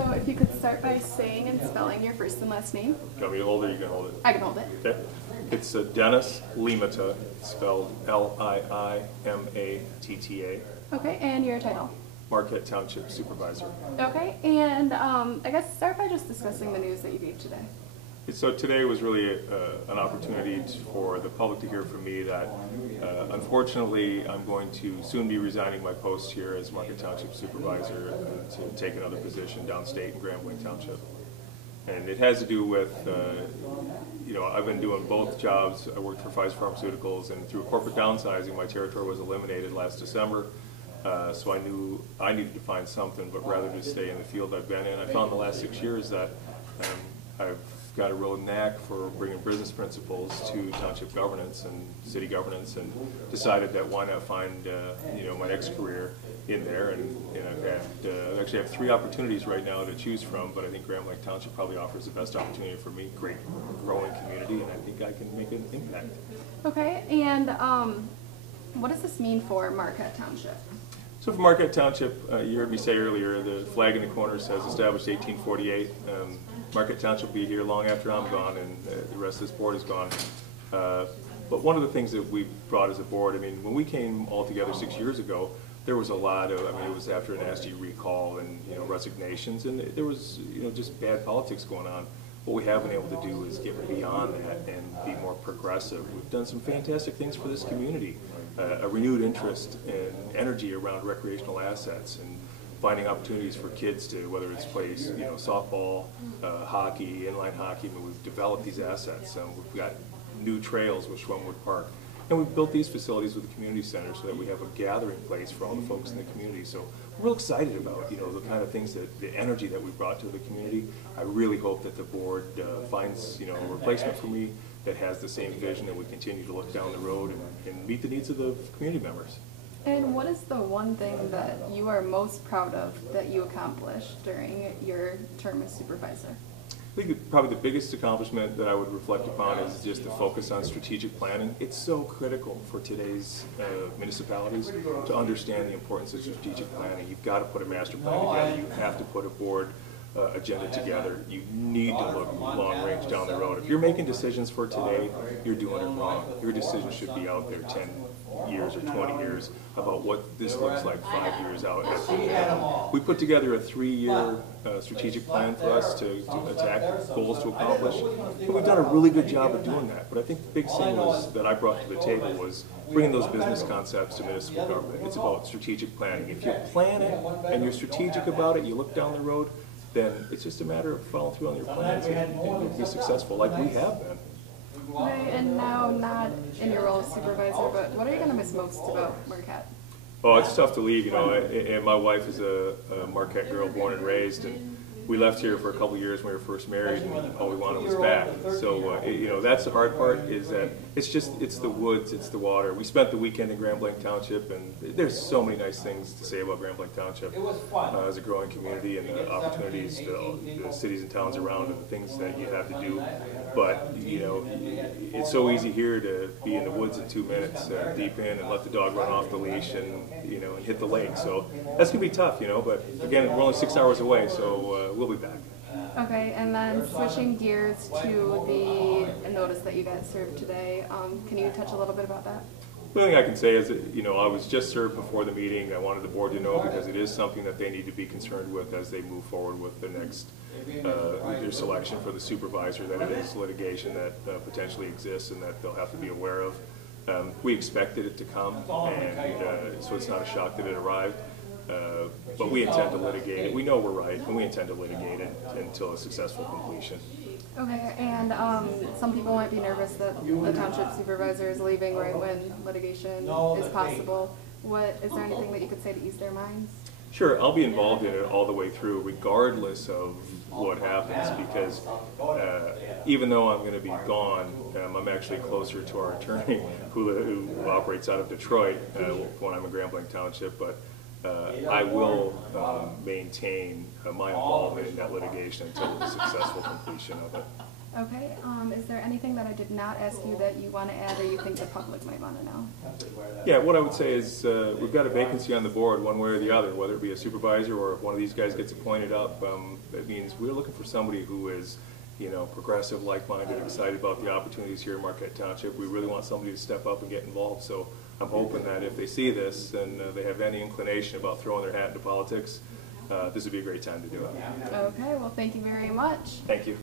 So if you could start by saying and spelling your first and last name. You want me to hold it or you can hold it? I can hold it. Okay. It's Dennis Liimatta, spelled Liimatta. Okay, and your title. Marquette Township Supervisor. Okay, and I guess start by just discussing the news that you gave today. So today was really an opportunity for the public to hear from me that unfortunately I'm going to soon be resigning my post here as Marquette Township Supervisor to take another position downstate in Grambling Township. And it has to do with, I've been doing both jobs. I worked for Pfizer Pharmaceuticals, and through corporate downsizing, my territory was eliminated last December. So I knew I needed to find something, but rather than stay in the field I've been in. I found the last 6 years that I've got a real knack for bringing business principles to township governance and city governance, and decided that why not find my next career in there. And I've actually have 3 opportunities right now to choose from, but I think Grambling Township probably offers the best opportunity for me. Great growing community, and I think I can make an impact. Okay, and what does this mean for Marquette Township? So for Marquette Township, you heard me say earlier, the flag in the corner says established 1848. Marquette Township will be here long after I'm gone and the rest of this board is gone. But one of the things that we brought as a board, when we came all together 6 years ago, there was a lot of, it was after an SG recall and resignations, and there was just bad politics going on. What we have been able to do is get beyond that and be more progressive. We've done some fantastic things for this community. A renewed interest and energy around recreational assets and finding opportunities for kids to, whether it's play softball, hockey, inline hockey. We've developed these assets. We've got new trails with Schwemmwood Park. And we've built these facilities with the community center so that we have a gathering place for all the folks in the community. So we're real excited about the kind of things, the energy that we brought to the community. I really hope that the board finds a replacement for me that has the same vision, and we continue to look down the road and meet the needs of the community members. And what is the one thing that you are most proud of that you accomplished during your term as supervisor? I think probably the biggest accomplishment that I would reflect upon is just the focus on strategic planning. It's so critical for today's municipalities to understand the importance of strategic planning. You've got to put a master plan together. You have to put a board agenda together. You need to look long range down the road. If you're making decisions for today, you're doing it wrong. Your decision should be out there 10 years or 20 years about what this looks like 5 years out. We put together a 3-year strategic plan for us to attack goals to accomplish, and we've done a really good job of doing that. But I think the big thing that I brought to the table was bringing those business concepts to municipal government. It's about strategic planning. If you plan it and you're strategic about it, you look down the road, then it's just a matter of following through on your plans and you'll be successful like we have been. Right, and now not in your role as supervisor, but what are you going to miss most about Marquette? Oh, it's tough to leave, and my wife is a Marquette girl, born and raised, and we left here for a couple of years when we were first married, and all we wanted was back. So, that's the hard part, is that it's the woods, it's the water. We spent the weekend in Grambling Township, and there's so many nice things to say about Grambling Township as a growing community, and the opportunities, the cities and towns around, and the things that you have to do. But, it's so easy here to be in the woods in 2 minutes, deep in, and let the dog run off the leash and hit the lake. So that's going to be tough, but again, we're only 6 hours away, so we'll be back. Okay, and then switching gears to the notice that you guys served today, can you touch a little bit about that? The only thing I can say is that, I was just served before the meeting. I wanted the board to know because it is something that they need to be concerned with as they move forward with the next, their selection for the supervisor, that it is litigation that potentially exists and that they'll have to be aware of. We expected it to come, and so it's not a shock that it arrived. But we intend to litigate it. We know we're right, and we intend to litigate it until a successful completion. Okay, and some people might be nervous that the township supervisor is leaving right when litigation is possible. Is there anything that you could say to ease their minds? Sure, I'll be involved in it all the way through, regardless of what happens, because even though I'm going to be gone, I'm actually closer to our attorney who operates out of Detroit when I'm in Grambling Township, but I will maintain my involvement in that litigation until the successful completion of it. Okay, is there anything that I did not ask you that you want to add or you think the public might want to know? Yeah, what I would say is we've got a vacancy on the board one way or the other, whether it be a supervisor or if one of these guys gets appointed up. That means we're looking for somebody who is, you know, progressive, like-minded, excited about the opportunities here in Marquette Township. We really want somebody to step up and get involved. So I'm hoping that if they see this and they have any inclination about throwing their hat into politics, this would be a great time to do it. Okay, well, thank you very much. Thank you.